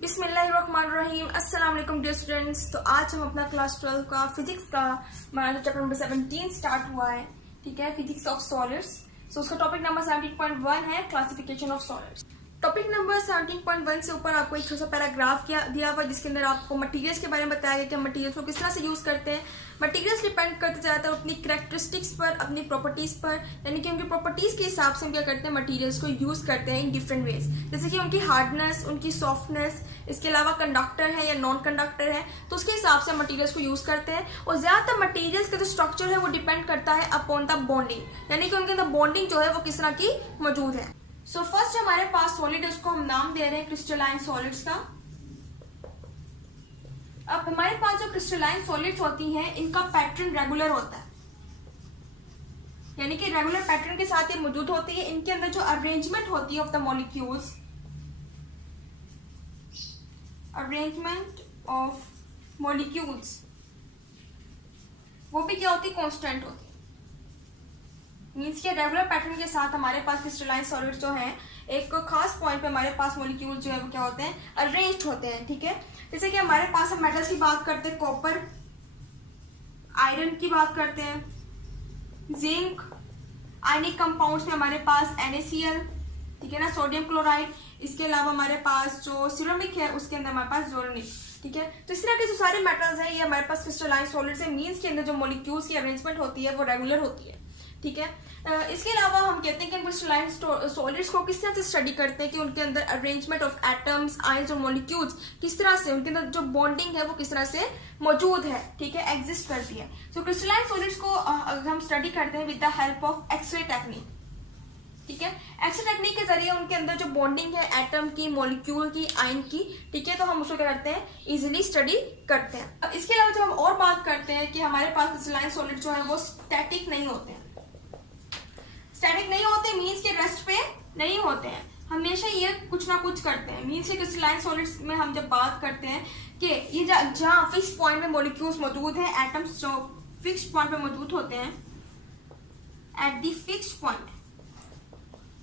बिस्मिल्लाहिर्रहमानिर्रहीम। अस्सलाम वालेकुम डियर स्टूडेंट्स। तो आज हम अपना क्लास 12 का फिजिक्स का हमारा चैप्टर नंबर 17 स्टार्ट हुआ है। ठीक है, फिजिक्स ऑफ सॉलिड्स। सो उसका टॉपिक नंबर 17.1 है classification of solids. Topic number 17.1 से ऊपर आपको एक छोटा सा पैराग्राफ दिया हुआ जिसके अंदर आपको मटेरियल्स के बारे में बताया गया कि हम मटेरियल्स को किस तरह से यूज करते हैं। मटेरियल्स डिपेंड करते ज़्यादातर अपनी कैरेक्टरिस्टिक्स पर, अपनी प्रॉपर्टीज पर, यानी कि उनकी प्रॉपर्टीज के हिसाब से हम क्या करते हैं, मटेरियल्स को यूज करते हैं इन डिफरेंट वेज। जैसे कि उनकी हार्डनेस, उनकी सॉफ्टनेस, इसके अलावा कंडक्टर है या नॉन कंडक्टर है, तो उसके हिसाब से मटेरियल्स को यूज करते हैं। और ज्यादातर मटेरियल्स का जो स्ट्रक्चर है वो डिपेंड करता है अपॉन द बॉन्डिंग, यानी कि उनके अंदर बॉन्डिंग जो है वो किस तरह की मौजूद है। सो फर्स्ट हमारे पास सॉलिड है, उसको हम नाम दे रहे हैं क्रिस्टलाइन सॉलिड्स का। अब हमारे पास जो क्रिस्टलाइन सॉलिड्स होती हैं इनका पैटर्न रेगुलर होता है, यानी कि रेगुलर पैटर्न के साथ ये मौजूद होती है। इनके अंदर जो अरेंजमेंट होती है of the molecules, arrangement of molecules, वो भी क्या होती है, कांस्टेंट होती है। मीन्स के रेगुलर पैटर्न के साथ हमारे पास क्रिस्टलाइन सॉलिड्स जो हैं एक खास पॉइंट पे हमारे पास मॉलिक्यूल जो है वो क्या होते हैं, अरेंज्ड होते हैं। ठीक है, जैसे कि हमारे पास हम मेटल्स की बात करते हैं, कॉपर, आयरन की बात करते हैं, जिंक, आयनिक कंपाउंड्स में हमारे पास NaCl, ठीक है ना, सोडियम क्लोराइड। इसके अलावा हमारे पास जो सिरेमिक है उसके अंदर हमारे पास जोरनिक। ठीक है, तो इस तरह के जो सारे मेटल्स हैं ये हमारे पास क्रिस्टलाइन सॉलिड्स है। मीन्स के अंदर जो मॉलिक्यूल्स की अरेंजमेंट होती है वो रेगुलर होती है। ठीक है, इसके अलावा हम कहते हैं कि क्रिस्टलाइन सॉलिड्स को किस तरह से स्टडी करते हैं कि उनके अंदर अरेंजमेंट ऑफ एटम्स, आयंस और मॉलिक्यूल्स किस तरह से, उनके अंदर जो बॉन्डिंग है वो किस तरह से मौजूद है, ठीक है, एग्जिस्ट करती है। सो क्रिस्टलाइन सॉलिड्स को हम स्टडी करते हैं with the help of X-ray technique. ठीक है, एक्सरे टेक्निक के जरिए उनके अंदर जो बॉन्डिंग है एटम की, मॉलिक्यूल की, आयन की, ठीक है, तो हम उसको क्या करते हैं, इजीली स्टडी करते हैं। अब इसके अलावा जब हम और बात करते हैं कि हमारे पास क्रिस्टलाइन सॉलिड जो है वो स्टैटिक नहीं होते हैं। स्टैटिक नहीं होते मीन्स के रेस्ट पे नहीं होते हैं, हमेशा ये कुछ ना कुछ करते हैं। मीन्स के क्रिस्टलाइन सॉलिड्स में हम जब बात करते हैं कि ये जहाँ फिक्स पॉइंट में मॉलिक्यूल्स मौजूद हैं, एटम्स जो फिक्स पॉइंट पे मौजूद होते हैं, एट दी फिक्स पॉइंट,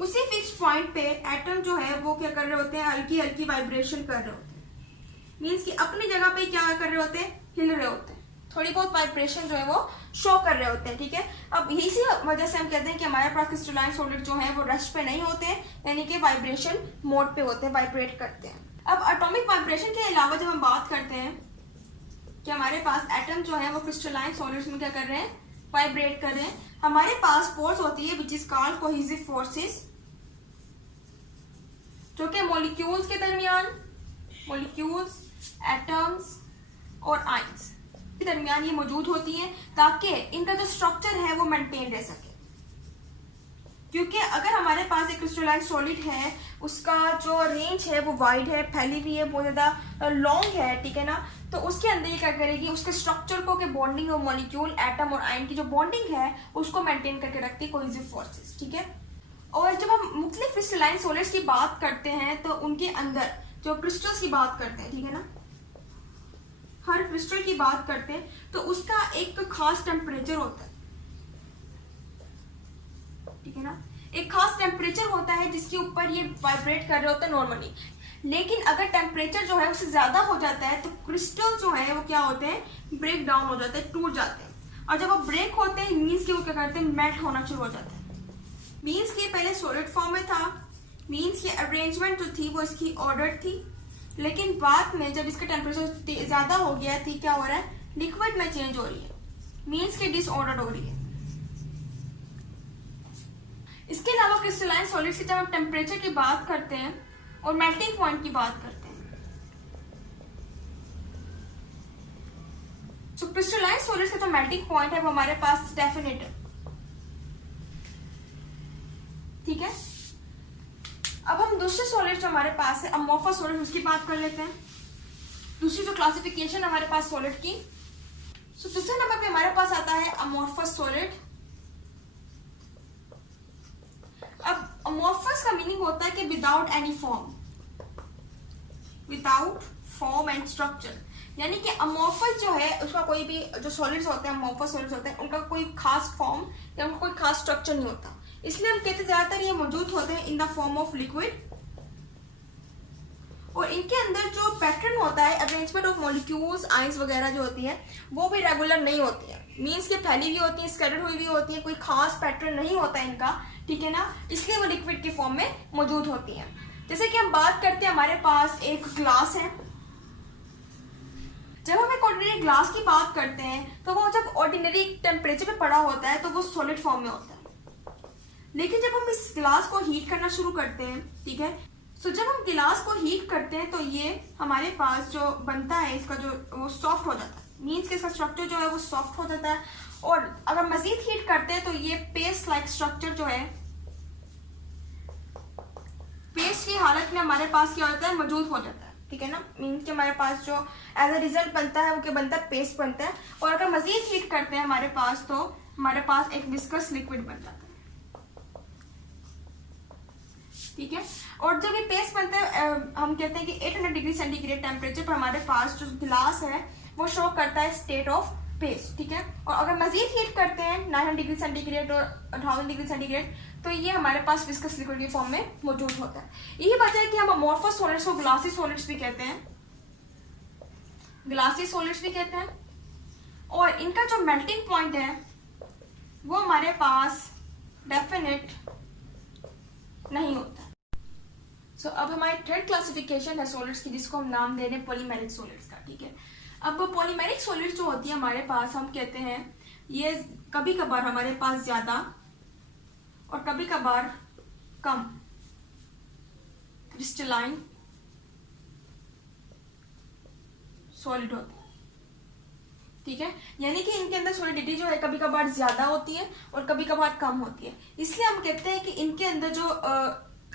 उसी फिक्स पॉइंट पे एटम जो है वो क्या कर रहे होते हैं, हल्की हल्की वाइब्रेशन कर रहे होते हैं। मीन्स कि अपनी जगह पे क्या कर रहे होते हैं, हिल रहे होते हैं, थोड़ी बहुत वाइब्रेशन जो है वो शो कर रहे होते हैं। ठीक है, अब इसी वजह से हम कहते हैं कि हमारे पास क्रिस्टलाइन सॉलिड जो है वो रेस्ट पे नहीं होते हैं, यानी कि वाइब्रेशन मोड पे होते हैं, वाइब्रेट करते हैं। अब एटॉमिक वाइब्रेशन के अलावा जब हम बात करते हैं कि हमारे पास एटम जो है वो क्रिस्टलाइन सॉलिड्स में क्या कर रहे हैं, वाइब्रेट कर रहे हैं, हमारे पास फोर्स होती है which is called cohesive forces, जो कि मॉलिक्यूल्स के दरमियान, मॉलिक्यूल्स, एटम्स और आयंस के दरमियान ये मौजूद होती हैं ताकि इनका जो स्ट्रक्चर है वो मेंटेन रह सके। क्योंकि अगर हमारे पास एक क्रिस्टलाइन सॉलिड है, उसका जो रेंज है वो वाइड है, फैली हुई है, बहुत ज्यादा लॉन्ग है, ठीक है ना, तो उसके अंदर ये क्या करेगी, उसके स्ट्रक्चर को के बॉन्डिंग ऑफ मॉलिक्यूल, एटम और आयन की जो बॉन्डिंग है उसको मेंटेन करके रखती है कोहेसिव फोर्सेस। ठीक है, और जब हम मुख्तलिफ क्रिस्टलाइन सॉलिड्स की बात करते हैं तो उनके अंदर जो क्रिस्टल्स की बात करते हैं, ठीक है ना, हर क्रिस्टल की बात करते हैं तो उसका एक खास टेम्परेचर होता है। ठीक है ना, एक खास टेम्परेचर होता है जिसके ऊपर ये वाइब्रेट कर रहे होते हैं नॉर्मली। लेकिन अगर टेम्परेचर जो है उससे ज्यादा हो जाता है तो क्रिस्टल जो है वो क्या होते हैं, ब्रेक डाउन हो जाते हैं, टूट जाते हैं। और जब वो ब्रेक होते हैं मीन्स के वो क्या करते हैं, मेल्ट होना शुरू हो जाता है। मीन्स के पहले सॉलिड फॉर्म में था, मीन्स की अरेंजमेंट जो थी वो इसकी ऑर्डर थी, लेकिन बाद में जब इसका टेम्परेचर ज्यादा हो गया थी, क्या हो रहा है, लिक्विड में चेंज हो रही है, मीन्स की डिसऑर्डर हो रही है। इसके अलावा क्रिस्टलाइन सॉलिड्स की जब हम टेम्परेचर की बात करते हैं और मेल्टिंग पॉइंट की बात करते हैं, तो क्रिस्टलाइन सॉलिड्स का जो मेल्टिंग पॉइंट है वो हमारे पास डेफिनेट है। ठीक है, अब हम दूसरे सॉलिड जो हमारे पास है, अमोर्फस सॉलिड, उसकी बात कर लेते हैं। दूसरी जो क्लासिफिकेशन हमारे पास सॉलिड की, तो दूसरे नंबर पे हमारे पास आता है अमोर्फस सॉलिड। अब अमोर्फस का मीनिंग होता है कि without any form, without form and structure, यानी कि अमोर्फस जो है उसका कोई भी जो सॉलिड्स होते हैं, अमोर्फस सॉलिड्स होते हैं, उनका कोई खास फॉर्म या उनका कोई खास स्ट्रक्चर नहीं होता। इसलिए हम कहते हैं ज्यादातर ये मौजूद होते हैं in the form of liquid और इनके अंदर जो पैटर्न होता है अरेंजमेंट ऑफ मॉलिक्यूल्स आइंस वगैरह जो होती है वो भी रेगुलर नहीं होती है, मीन्स के फैली हुई होती है, स्कैटर्ड हुई भी होती है, कोई खास पैटर्न नहीं होता है इनका, ठीक है ना, इसलिए वो लिक्विड की फॉर्म में मौजूद होती है। जैसे कि हम बात करते हैं, हमारे पास एक ग्लास है। जब हम एक ऑर्डिनरी ग्लास की बात करते हैं तो वो जब ऑर्डिनरी टेम्परेचर पे पड़ा होता है तो वो सॉलिड फॉर्म में होता है, लेकिन जब हम इस गिलास को हीट करना शुरू करते हैं, ठीक है, तो जब हम गिलास को हीट करते हैं तो ये हमारे पास जो बनता है इसका जो वो सॉफ्ट हो जाता है, मीन्स कि इसका स्ट्रक्चर जो है वो सॉफ्ट हो जाता है। और अगर मजीद हीट करते हैं तो ये पेस्ट लाइक स्ट्रक्चर जो है, पेस्ट की हालत में हमारे पास क्या होता है, मौजूद हो जाता है, ठीक है ना, मीन्स कि हमारे पास जो एज अ रिजल्ट बनता है वो क्या बनता है, पेस्ट बनता है। और अगर मजीद हीट करते हैं हमारे पास तो हमारे पास एक विस्कस लिक्विड बन जाता है, ठीक है। और जब ये पेस्ट बनता है हम कहते हैं कि 800 डिग्री सेंटीग्रेड टेम्परेचर पर हमारे पास जो ग्लास है वो शो करता है स्टेट ऑफ पेस्ट, ठीक है। और अगर मजीद हीट करते हैं 900 डिग्री सेंटीग्रेड और 1000 डिग्री सेंटीग्रेड तो ये हमारे पास विस्कस लिक्विड की फॉर्म में मौजूद होता है। यही वजह है कि हम अमोर्फस सॉलिड्स को ग्लासी सॉलिड्स भी कहते हैं, ग्लासी सॉलिड्स भी कहते हैं। और इनका जो मेल्टिंग पॉइंट है वो हमारे पास डेफिनेट नहीं होता। सो अब हमारी थर्ड क्लासिफिकेशन है सॉलिड्स की, जिसको हम नाम दे रहे हैं पॉलीमेरिक सॉलिड्स का, ठीक है। अब पॉलीमेरिक सॉलिड्स जो होती है हमारे पास, हम कहते हैं ये कभी कभार हमारे पास ज्यादा और कभी कभार कम क्रिस्टलाइन सॉलिड होता है, ठीक है। यानी कि इनके अंदर सॉलिडिटी जो है कभी कभार ज्यादा होती है और कभी कभार कम होती है। इसलिए हम कहते हैं कि इनके अंदर जो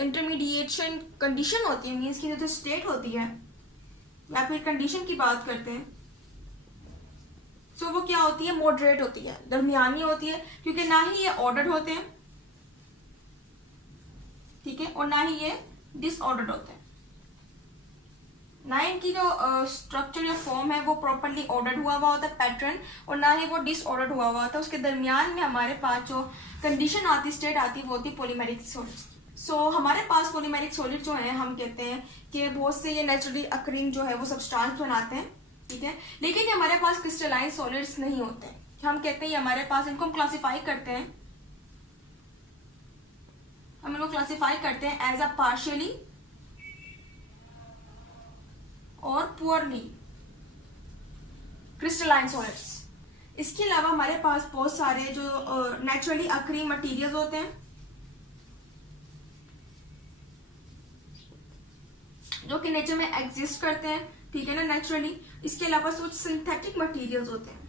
इंटरमीडिएशन कंडीशन होती है, मीन्स की जो स्टेट होती है या फिर कंडीशन की बात करते हैं, सो वो क्या होती है, मॉडरेट होती है, दरमियानी होती है, क्योंकि ना ही ये ऑर्डर्ड होते हैं, ठीक है, और ना ही ये डिसऑर्डर्ड होते हैं, ना इनकी जो स्ट्रक्चर या फॉर्म है वो प्रॉपरली ऑर्डर्ड हुआ हुआ होता है पैटर्न, और ना ही वो डिसऑर्डर्ड हुआ हुआ होता है। उसके दरमियान में हमारे पास जो कंडीशन आती, स्टेट आती, वो होती पॉलीमेरिक सॉलिड्स। सो हमारे पास पॉलीमेरिक सॉलिड जो है, हम कहते हैं कि बहुत से ये नेचुरली अकरिंग जो है वो सब्सटेंस बनाते हैं, ठीक है, लेकिन ये हमारे पास क्रिस्टलाइन सॉलिड्स नहीं होते। हम कहते हैं ये हमारे पास, इनको हम क्लासिफाई करते हैं, हम इनको क्लासिफाई करते हैं एज अ पार्शियली और पुअरली क्रिस्टलाइन सॉलिड्स। इसके अलावा हमारे पास बहुत सारे जो नेचुरली अकरिंग मटेरियल्स होते हैं जो कि नेचर में एग्जिस्ट करते हैं, ठीक है ना, नेचुरली। इसके अलावा कुछ सिंथेटिक मटेरियल्स होते हैं।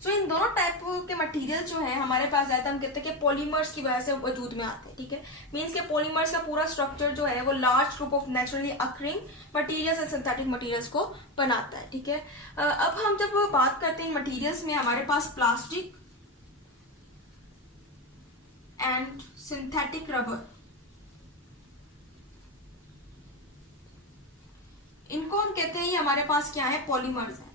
सो इन दोनों टाइप के मटेरियल जो है हमारे पास ज्यादा, हम कहते हैं कि पॉलीमर्स की वजह से वजूद में आते हैं, ठीक है। मीन्स के पॉलीमर्स का पूरा स्ट्रक्चर जो है वो large group of naturally occurring materials and synthetic materials को बनाता है, ठीक है। अब हम जब बात करते हैं मटेरियल्स में, हमारे पास प्लास्टिक एंड सिंथेटिक रबर, इनको हम कहते हैं ये हमारे पास क्या है, पॉलीमर्स है।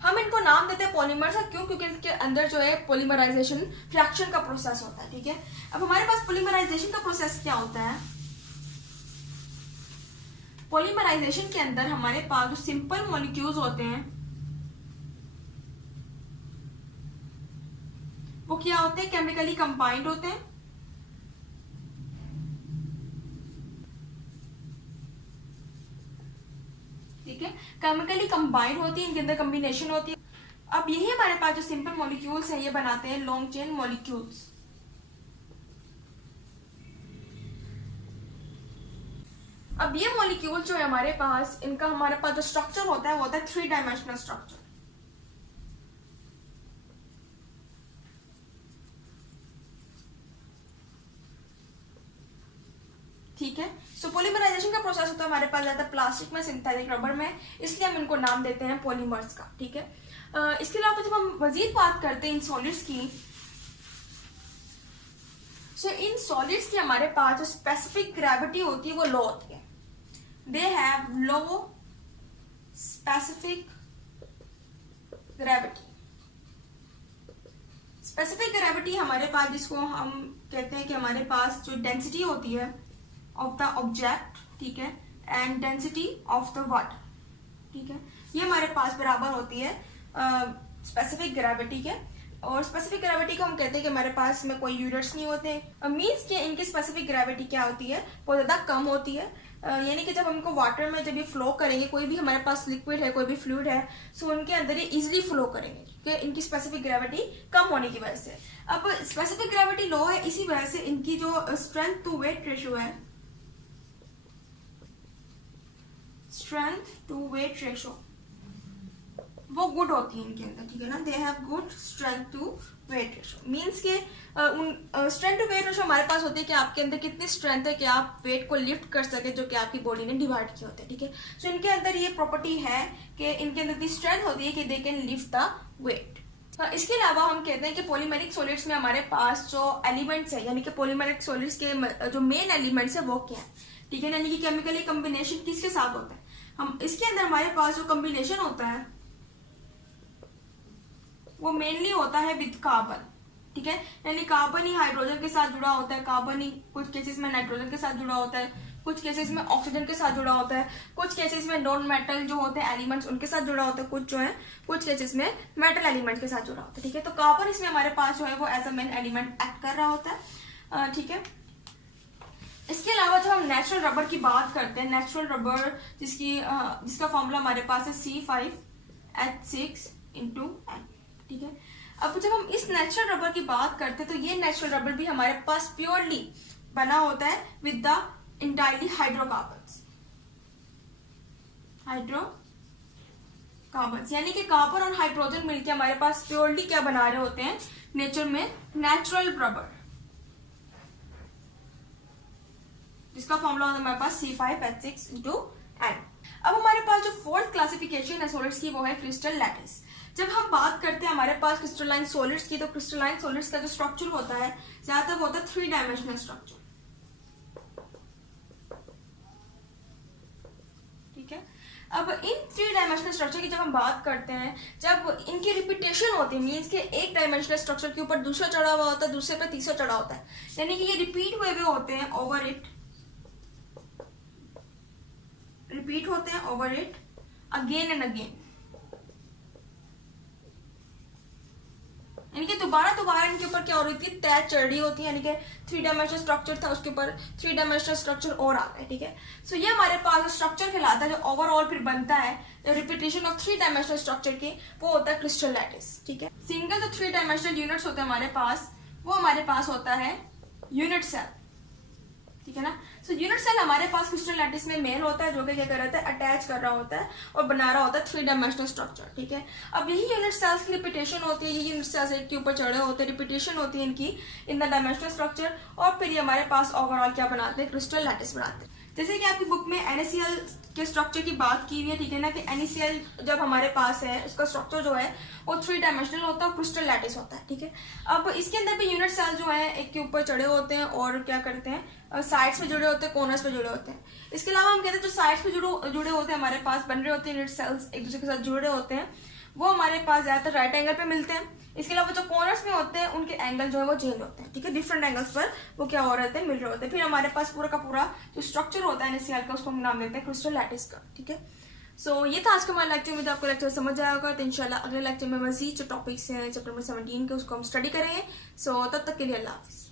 हम इनको नाम देते हैं पॉलीमर्स, क्यों, क्योंकि इसके अंदर जो है पॉलीमराइजेशन फ्रैक्शन का प्रोसेस होता है, ठीक है। अब हमारे पास पॉलीमराइजेशन का प्रोसेस क्या होता है, पॉलीमराइजेशन के अंदर हमारे पास जो सिंपल मॉलिक्यूल्स होते हैं वो क्या होते हैं, केमिकली कंबाइंड होते हैं, ठीक है, केमिकली कंबाइंड होती है, इनके अंदर कॉम्बिनेशन होती है। अब यही हमारे पास जो सिंपल मॉलिक्यूल्स हैं ये बनाते हैं लॉन्ग चेन मॉलिक्यूल्स। अब ये मॉलिक्यूल जो है हमारे पास, इनका हमारे पास जो स्ट्रक्चर होता है वो होता है 3 डायमेंशनल स्ट्रक्चर, ठीक है। सो पॉलीमराइजेशन का प्रोसेस होता है हमारे पास ज्यादा प्लास्टिक में, सिंथेटिक रबर में, इसलिए हम इनको नाम देते हैं पॉलीमर्स का, ठीक है। इसके अलावा जब हम मजीद बात करते हैं इन सॉलिड्स की, सो इन सॉलिड्स की हमारे पास जो स्पेसिफिक ग्रेविटी होती है वो लो होती है, they have low specific gravity. Specific gravity हमारे पास, जिसको हम कहते हैं कि हमारे पास जो डेंसिटी होती है ऑफ द ऑब्जेक्ट, ठीक है, and density of the water, ठीक है, ये हमारे पास बराबर होती है स्पेसिफिक ग्रेविटी के। और स्पेसिफिक ग्रेविटी को हम कहते हैं कि हमारे पास में कोई यूनिट्स नहीं होते, मीन्स कि इनकी स्पेसिफिक ग्रेविटी क्या होती है, बहुत ज़्यादा कम होती है। यानी कि जब हम इनको वाटर में जब ये फ्लो करेंगे, कोई भी हमारे पास लिक्विड है, कोई भी फ्लूइड है, सो उनके अंदर ये इजिली फ्लो करेंगे क्योंकि इनकी स्पेसिफिक ग्रेविटी कम होने की वजह से। अब स्पेसिफिक ग्रेविटी लो है, इसी वजह से इनकी जो स्ट्रेंथ टू वेट रेशियो है, स्ट्रेंथ टू वेट रेशियो वो गुड होती है इनके अंदर, ठीक है ना, they have good strength to weight ratio. Means के स्ट्रेंथ टू वेट रेशियो हमारे पास होती है कि आपके अंदर कितनी स्ट्रेंथ है कि आप वेट को लिफ्ट कर सके, जो कि आपकी बॉडी ने डिवाइड किए होते हैं, ठीक है। सो इनके अंदर ये प्रॉपर्टी है कि इनके अंदर इतनी स्ट्रेंथ होती है कि they can lift the weight. इसके अलावा हम कहते हैं कि पॉलीमेरिक सॉलिड्स में हमारे पास जो एलिमेंट्स है, यानी कि पॉलीमेरिक सॉलिड्स के जो मेन एलिमेंट्स है वो क्या है, ठीक है, यानी कि केमिकली कॉम्बिनेशन किसके साथ होता है। हम इसके अंदर हमारे पास जो कॉम्बिनेशन होता है वो मेनली होता है विद कार्बन, ठीक है, यानी कार्बन ही हाइड्रोजन के साथ जुड़ा होता है, कार्बन ही कुछ केसेस में नाइट्रोजन के साथ जुड़ा होता है, कुछ केसेस में ऑक्सीजन के साथ जुड़ा होता है, कुछ केसेस में नॉन मेटल जो होते हैं एलिमेंट्स उनके साथ जुड़ा होता है, कुछ जो है कुछ केसेस में मेटल एलिमेंट्स के साथ जुड़ा होता है, ठीक है। तो कार्बन इसमें हमारे पास जो है वो as a main element act कर रहा होता है, ठीक है। इसके अलावा जब हम नेचुरल रबर की बात करते हैं, नेचुरल रबर जिसका फॉर्मूला हमारे पास है C5H6N, ठीक है। अब जब हम इस नेचुरल रबर की बात करते हैं तो ये नेचुरल रबर भी हमारे पास प्योरली बना होता है विद द इंटायरली हाइड्रोकार्बन्स, यानी कि कार्बन और हाइड्रोजन मिलकर हमारे पास प्योरली क्या बना रहे होते हैं नेचर में, नेचुरल रबर, जिसका फॉर्मूला होता है हमारे पास C5H6N। अब हमारे पास जो फोर्थ क्लासिफिकेशन है सॉलिड्स की वो है क्रिस्टल लैटिस। जब हम बात करते हैं हमारे पास क्रिस्टलाइन सॉलिड्स की, तो क्रिस्टलाइन सॉलिड्स का जो स्ट्रक्चर होता है ज्यादातर वो होता है 3 डायमेंशनल स्ट्रक्चर, ठीक है। अब इन 3 डायमेंशनल स्ट्रक्चर की जब हम बात करते हैं, जब इनकी रिपीटेशन होती है, मीन्स के एक डायमेंशनल स्ट्रक्चर के ऊपर दूसरा चढ़ा हुआ होता है, दूसरे पे तीसरा चढ़ा होता है, यानी कि ये रिपीट हुए होते हैं ओवर इट, रिपीट होते हैं over it again and again, यानी कि दोबारा इनके ऊपर क्या हो रही थी, तय चढ़ रही होती है, यानी कि 3 डायमेंशनल स्ट्रक्चर था उसके ऊपर 3 डायमेंशनल स्ट्रक्चर और आ गए, ठीक है। सो ये हमारे पास स्ट्रक्चर कहलाता है जो ओवरऑल फिर बनता है, जो रिपीटेशन ऑफ 3 डायमेंशनल स्ट्रक्चर की, वो होता है क्रिस्टल लैटिस, ठीक है। सिंगल जो 3 डायमेंशनल यूनिट्स होते हैं हमारे पास, वो हमारे पास होता है यूनिट सेल, ठीक है ना। सो यूनिट सेल हमारे पास क्रिस्टल लैटिस में मेल होता है, जो कि क्या कर रहा है, अटैच कर रहा होता है और बना रहा होता है 3 डायमेंशनल स्ट्रक्चर, ठीक है। अब यही यूनिट सेल्स की रिपीटेशन होती है, ये यूनिट सेल्स एक के ऊपर चढ़े होते हैं, रिपीटेशन होती है इनकी इन द डायमेंशनल स्ट्रक्चर, और फिर ये हमारे पास ओवरऑल क्या बनाते हैं, क्रिस्टल लैटिस बनाते हैं। जैसे कि आपकी बुक में NaCl के स्ट्रक्चर की बात की हुई है, ठीक है ना, कि NaCl जब हमारे पास है उसका स्ट्रक्चर जो है वो 3 डायमेंशनल होता है और क्रिस्टल लैटिस होता है, ठीक है। अब इसके अंदर भी यूनिट सेल जो है एक के ऊपर चढ़े होते हैं और क्या करते हैं, साइड्स पे जुड़े होते हैं, कॉर्नर्स पे जुड़े होते हैं। इसके अलावा हम कहते हैं जो साइड्स पे जुड़े होते हैं हमारे पास बन रहे होते हैं यूनिट सेल्स, एक दूसरे के साथ जुड़े होते हैं, वो हमारे पास ज्यादातर राइट एंगल पे मिलते हैं। इसके अलावा जो कॉर्नर्स में होते हैं उनके एंगल जो है वो चेंज होते हैं, ठीक है, डिफरेंट एंगल्स पर वो क्या हो रहे थे, मिल रहे होते हैं। फिर हमारे पास पूरा का पूरा जो स्ट्रक्चर होता है NaCl का, उसको हम नाम देते हैं क्रिस्टल लैटिस का, ठीक है। सो ये था आज का हमारा लेक्चर। मुझे आपको लेक्चर समझ आया होगा, तो इंशाल्लाह अगले लेक्चर में मजीद जो टॉपिक्स हैं चैप्टर नंबर 17 के उसको हम स्टडी करेंगे। सो तब तक के लिए अल्लाह हाफिज।